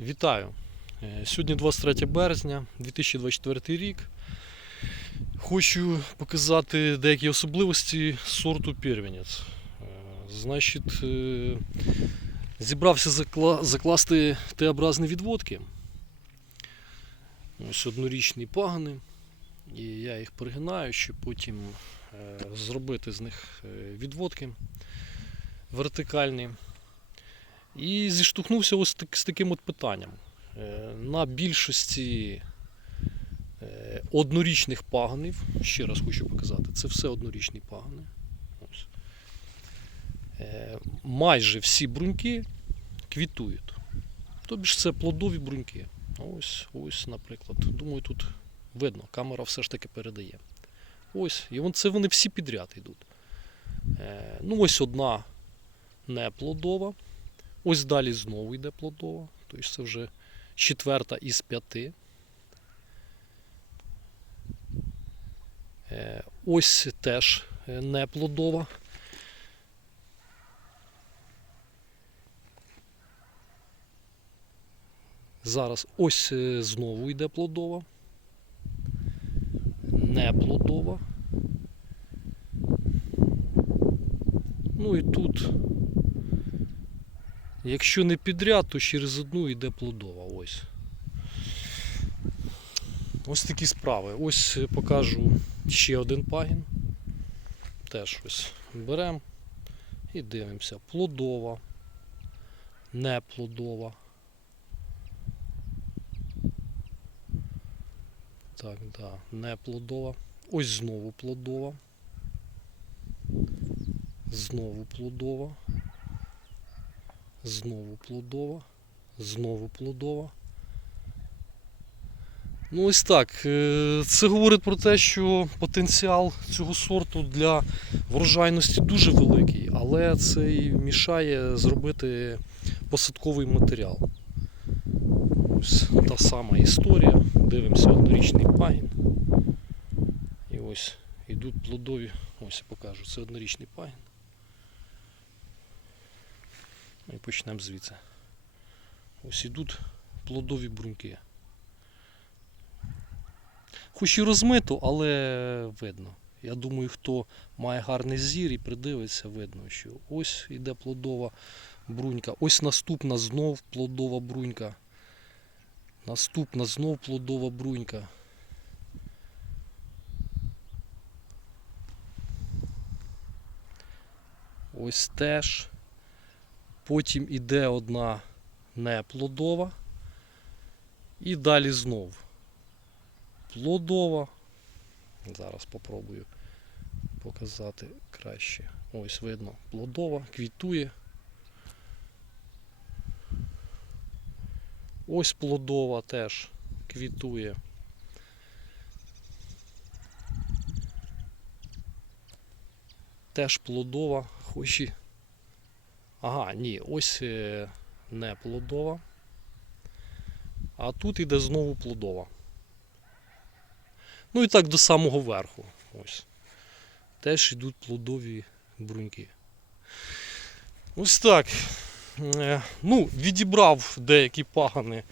Вітаю! Е, Сьогодні 23 березня 2024 рік. Хочу показати деякі особливості сорту первенець. Е, Значить, е, зібрався закла- закласти Т-образні відводки. Ось однорічні пагани. І я їх пригинаю, щоб потім зробити з них відводки вертикальні. І зіштовхнувся ось з таким от питанням. Е, На більшості е, однорічних паганів, ще раз хочу показати, це все однорічні пагани. Е, Майже всі бруньки квітують. Тобі ж це плодові бруньки. Ось, ось, наприклад. Думаю, тут видно, камера все ж таки передає. Ось, і це вони всі підряд йдуть. Ну, ось одна не плодова. Ось далі знову йде плодова. Тобто це вже четверта із п'яти. Е, Ось теж е, не плодова. Зараз ось е, знову йде плодова. Не плодова. Ну і тут Якщо не підряд, то через одну йде плодова. Ось. Ось такі справи. Ось е, покажу ще один пагін. Теж ось беремо і дивимося. Плодова, не плодова. Так, да, не плодова. Ось знову плодова. Знову плодова. Знову плодова. Знову плодова. Ну, ось так. Е, Це говорить про те, що потенціал цього сорту для врожайності дуже великий, але це і мішає зробити посадковий матеріал. Ось та сама історія. Дивимося однорічний пагін. І ось йдуть плодові. Ось я покажу. Це однорічний пагін. Ну, І почнемо звідси. Ось ідуть плодові бруньки. Хоч і розмито, але видно. Я думаю, хто має гарний зір і придивиться, видно, що ось іде плодова брунька. Ось наступна знов плодова брунька. Наступна знов плодова брунька. Ось теж. Потім іде одна неплодова. І далі знов плодова. Зараз попробую показати краще. Ось видно, плодова, квітує. Ось плодова теж квітує. Теж плодова, хоч і Ага, ні, ось е, не плодова. А тут іде знову плодова. Ну і так до самого верху. Ось. Теж йдуть плодові бруньки. Ось так. Е, Ну, відібрав деякі пагани,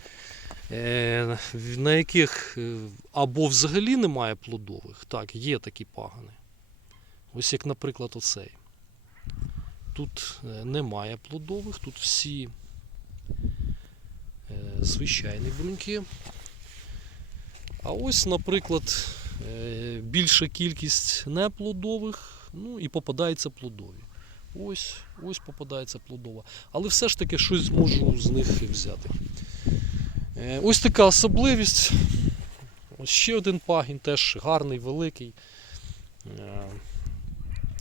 е, на яких або взагалі немає плодових. Так, є такі пагани. Ось як, наприклад, оцей. Тут е, немає плодових, тут всі е, звичайні бруньки. А ось, наприклад, е, більша кількість неплодових, ну і попадаються плодові. Ось, ось попадається плодова. Але все ж таки щось зможу з них взяти. Ось така особливість. Ось ще один пагін, теж гарний, великий.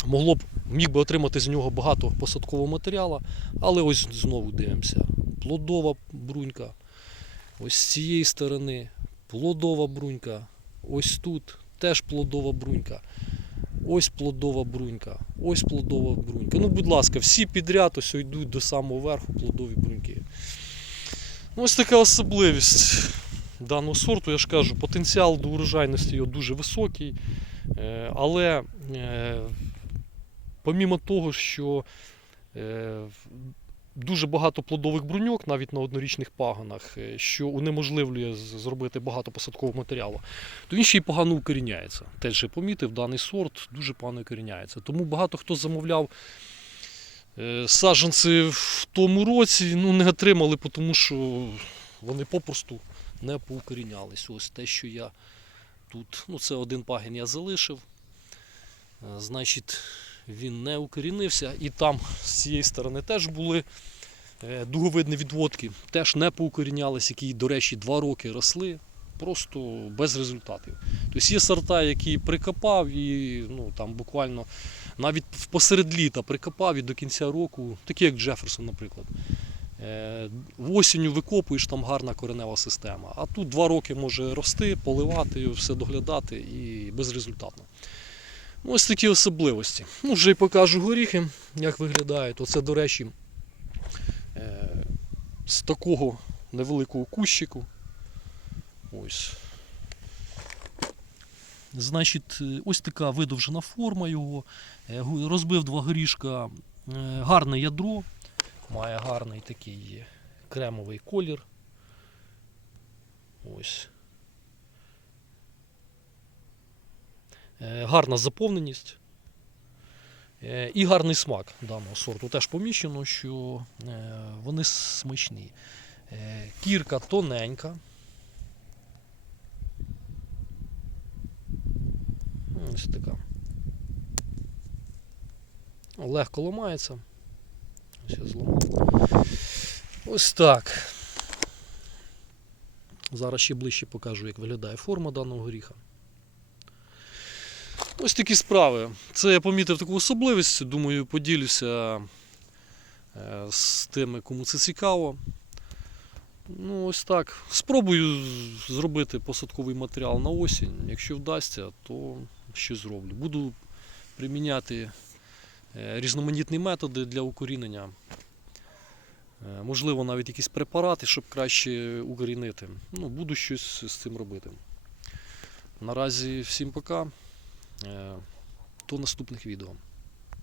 Могло б міг би отримати з нього багато посадкового матеріалу, але ось знову дивимося. Плодова брунька. Ось з цієї сторони плодова брунька. Ось тут теж плодова брунька. Ось плодова брунька. Ось плодова брунька. Ну, будь ласка, всі підряд ось йдуть до самого верху плодові бруньки. Ну, ось така особливість даного сорту, я ж кажу, потенціал до урожайності його дуже високий. Е, Але е, помімо того, що е, дуже багато плодових бруньок, навіть на однорічних пагонах, е, що унеможливлює зробити багато посадкового матеріалу, то він ще й погано укоріняється. Теж я помітив, даний сорт дуже погано укоріняється. Тому багато хто замовляв е, саджанці в тому році, ну не отримали, тому що вони попросту не поукорінялись. Ось те, що я тут, ну це один пагін я залишив. Значить, він не укорінився. І там з цієї сторони теж були е, дуговидні відводки, теж не поукорінялись, які, до речі, два роки росли, просто без результатів. Тобто є сорта, які прикопав і ну, там буквально навіть посеред літа прикопав і до кінця року, такі як Джеферсон, наприклад. Е, осінню викопуєш, там гарна коренева система. А тут два роки може рости, поливати, все доглядати і безрезультатно. Ось такі особливості. Ну, вже й покажу горіхи, як виглядають. Оце, до речі, е, з такого невеликого кущику. Ось. Значить, е, ось така видовжена форма його. Е, Розбив два горішка, гарне ядро, має гарний такий кремовий колір. Ось. Гарна заповненість. Е, І гарний смак даного сорту. Теж поміщено, що е, вони смачні. Е, Кірка тоненька. Ось така. Легко ламається. Ось я зламав. Ось так. Зараз ще ближче покажу, як виглядає форма даного горіха. Ось такі справи. Це я помітив таку особливість. Думаю, поділюся е, з тими, кому це цікаво. Ну, ось так. Спробую зробити посадковий матеріал на осінь. Якщо вдасться, то щось зроблю. Буду приміняти е, різноманітні методи для укорінення. Е, Можливо, навіть якісь препарати, щоб краще укорінити. Ну, буду щось з цим робити. Наразі всім пока. Е, До наступних відео.